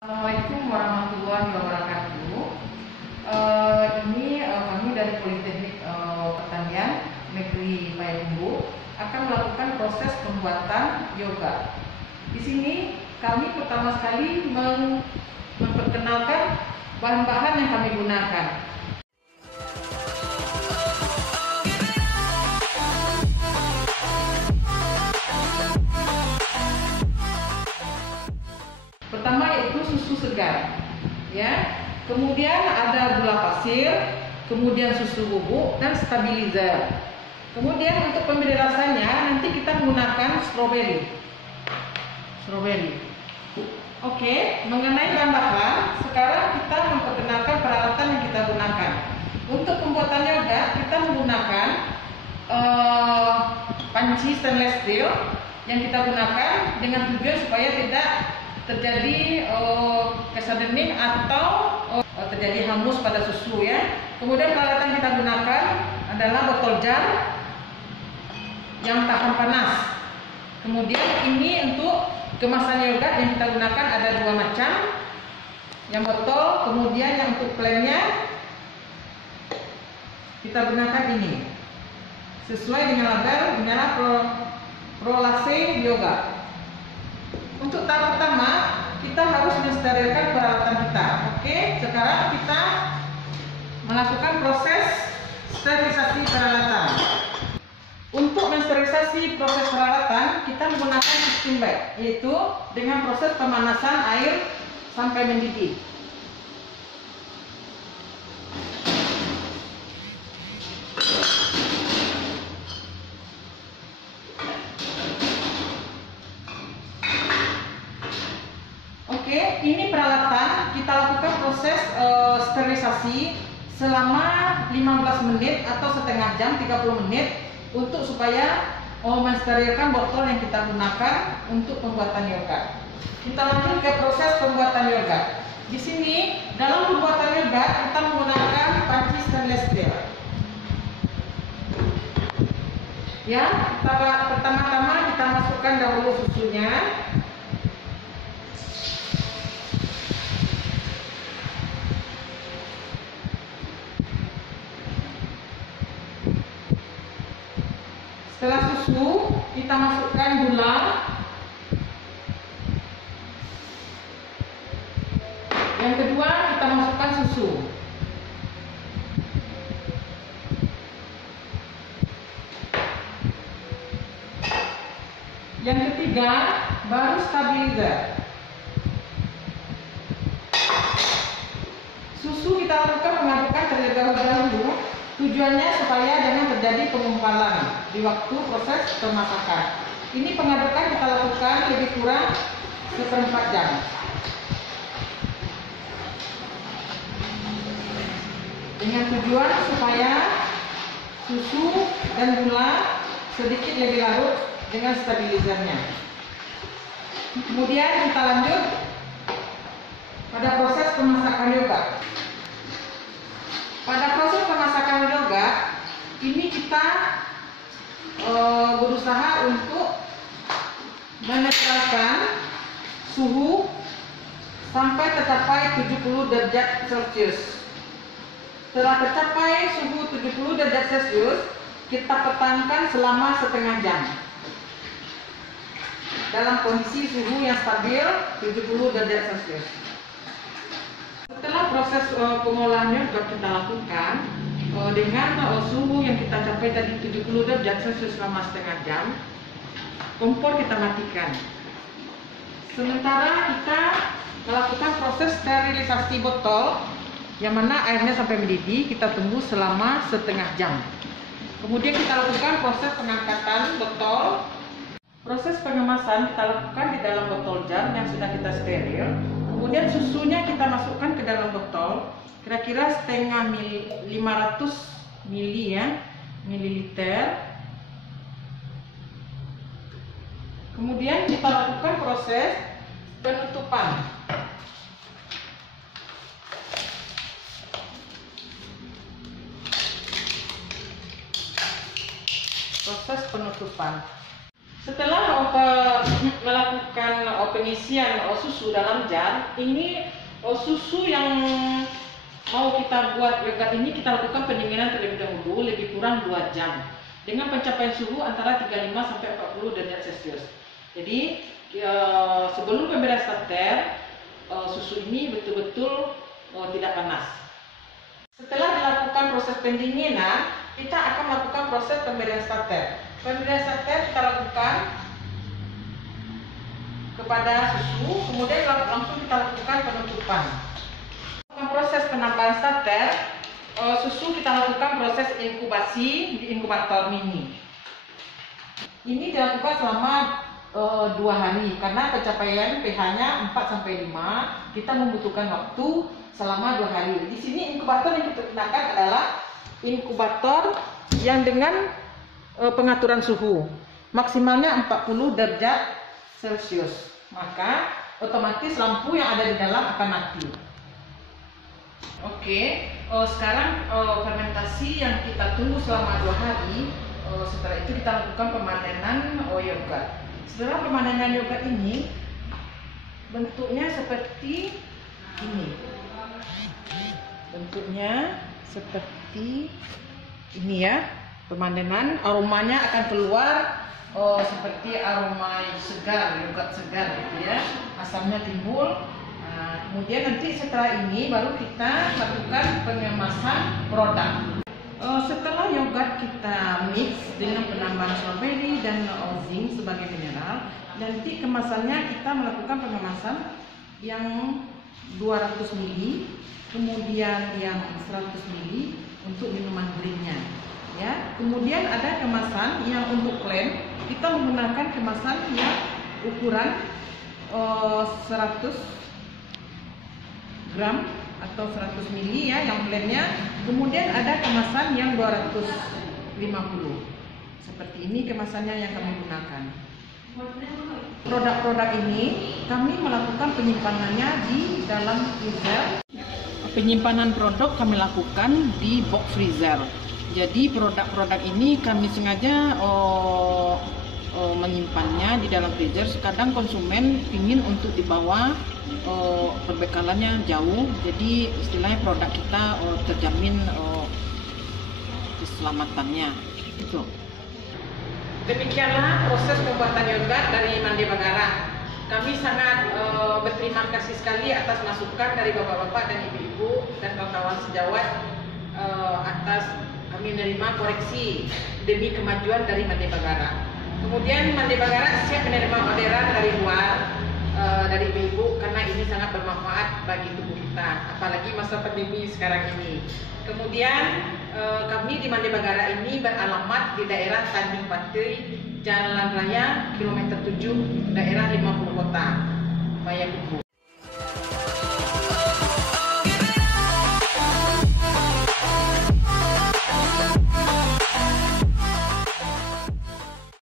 Assalamualaikum warahmatullahi wabarakatuh. Kami dari Politeknik Pertanian Negeri Payakumbuh akan melakukan proses pembuatan yoga. Di sini kami pertama sekali memperkenalkan bahan-bahan yang kami gunakan. Pertama yaitu susu segar, ya. Kemudian ada gula pasir, kemudian susu bubuk dan stabilizer. Kemudian untuk pemberi rasanya nanti kita menggunakan stroberi. Oke, mengenai bahan-bahan, sekarang kita memperkenalkan peralatan yang kita gunakan. Untuk pembuatan yoga kita menggunakan panci stainless steel yang kita gunakan dengan tujuan supaya tidak terjadi kesedening atau terjadi hangus pada susu, ya. Kemudian peralatan kita gunakan adalah botol jar yang tahan panas. Kemudian ini untuk kemasan yogurt yang kita gunakan ada dua macam, yang botol, kemudian yang untuk plannya kita gunakan ini sesuai dengan label Mineral Prolace Yoga. Untuk tahap pertama, kita harus mensterilkan peralatan kita. Oke, sekarang kita melakukan proses sterilisasi peralatan. Untuk mensterilisasi proses peralatan, kita menggunakan sistem bag, yaitu dengan proses pemanasan air sampai mendidih. Oke, ini peralatan kita lakukan proses sterilisasi selama 15 menit atau setengah jam, 30 menit untuk supaya mensterilkan botol yang kita gunakan untuk pembuatan yogurt. Kita lanjut ke proses pembuatan yogurt. Di sini dalam pembuatan yogurt kita menggunakan panci stainless steel. Ya, pertama-tama kita masukkan dahulu susunya. Setelah susu, kita masukkan gula. Yang kedua, kita masukkan susu. Yang ketiga, baru stabilizer. Susu kita lakukan mengadukkan terlebih dahulu. Tujuannya supaya jangan terjadi pengumpalan di waktu proses pemasakan. Ini pengadukan kita lakukan lebih kurang 1/4 jam. Dengan tujuan supaya susu dan gula sedikit lebih larut dengan stabilizernya. Kemudian kita lanjut pada proses pemasakan yogurt. Pada proses pemasakan yogurt ini kita berusaha untuk menetralkan suhu sampai tercapai 70 derajat Celcius. Setelah tercapai suhu 70 derajat Celcius, kita pertahankan selama setengah jam dalam kondisi suhu yang stabil 70 derajat Celcius. Setelah proses pengolahan yogurt kita lakukan dengan suhu yang kita capai tadi 70 derajat Celcius selama setengah jam, kompor kita matikan. Sementara kita melakukan proses sterilisasi botol, yang mana airnya sampai mendidih, kita tunggu selama setengah jam. Kemudian kita lakukan proses pengangkatan botol. Proses pengemasan kita lakukan di dalam botol jar yang sudah kita steril. Kemudian susunya kita masukkan ke dalam botol, kira-kira setengah 500 mililiter. Kemudian kita lakukan proses penutupan. Setelah melakukan pengisian susu dalam jar, ini susu yang mau kita buat yogurt ini kita lakukan pendinginan terlebih dahulu lebih kurang 2 jam dengan pencapaian suhu antara 35 sampai 40 derajat Celcius. Jadi sebelum pemberian starter, susu ini betul-betul tidak panas. Setelah dilakukan proses pendinginan, kita akan melakukan proses pemberian starter. Pemberian starter kita lakukan kepada susu, kemudian langsung kita lakukan penutupan. Proses penambahan starter, susu kita lakukan proses inkubasi di inkubator mini. Ini dilakukan selama 2 hari karena pencapaian pH-nya 4-5. Kita membutuhkan waktu selama 2 hari. Di sini inkubator yang kita gunakan adalah inkubator yang dengan pengaturan suhu maksimalnya 40 derajat Celcius. Maka otomatis lampu yang ada di dalam akan mati. Oke, sekarang fermentasi yang kita tunggu selama 2 hari. Setelah itu kita lakukan pemanenan yogurt. Setelah pemanenan yogurt ini bentuknya seperti ini. Bentuknya seperti ini ya. Pemanenan, aromanya akan keluar seperti aroma segar, yogurt segar gitu ya. Asamnya timbul. Kemudian nanti setelah ini baru kita lakukan pengemasan produk. Setelah yogurt kita mix dengan penambahan strawberry dan zinc sebagai mineral, nanti kemasannya kita melakukan pengemasan yang 200 ml, kemudian yang 100 ml untuk minuman drinknya. Ya, kemudian ada kemasan yang untuk plain, kita menggunakan kemasan yang ukuran 100 gram atau 100 ml ya, yang plainnya. Kemudian ada kemasan yang 250. Seperti ini kemasannya yang kami gunakan. Produk-produk ini kami melakukan penyimpanannya di dalam freezer. Penyimpanan produk kami lakukan di box freezer. Jadi produk-produk ini kami sengaja menyimpannya di dalam freezer. Kadang konsumen ingin untuk dibawa perbekalannya jauh, jadi istilahnya produk kita terjamin keselamatannya. Itu. Demikianlah proses pembuatan yogurt dari Mande Bagara. Kami sangat berterima kasih sekali atas masukan dari bapak-bapak dan ibu-ibu dan kawan-kawan sejawat atas kami menerima koreksi demi kemajuan dari Mande Bagara. Kemudian Mande Bagara siap menerima orderan dari luar, dari ibu-ibu, karena ini sangat bermanfaat bagi tubuh kita, apalagi masa pandemi sekarang ini. Kemudian kami di Mande Bagara ini beralamat di daerah Tanjung Patri, Jalan Raya kilometer 7, daerah 50 Kota, Payakumbuh.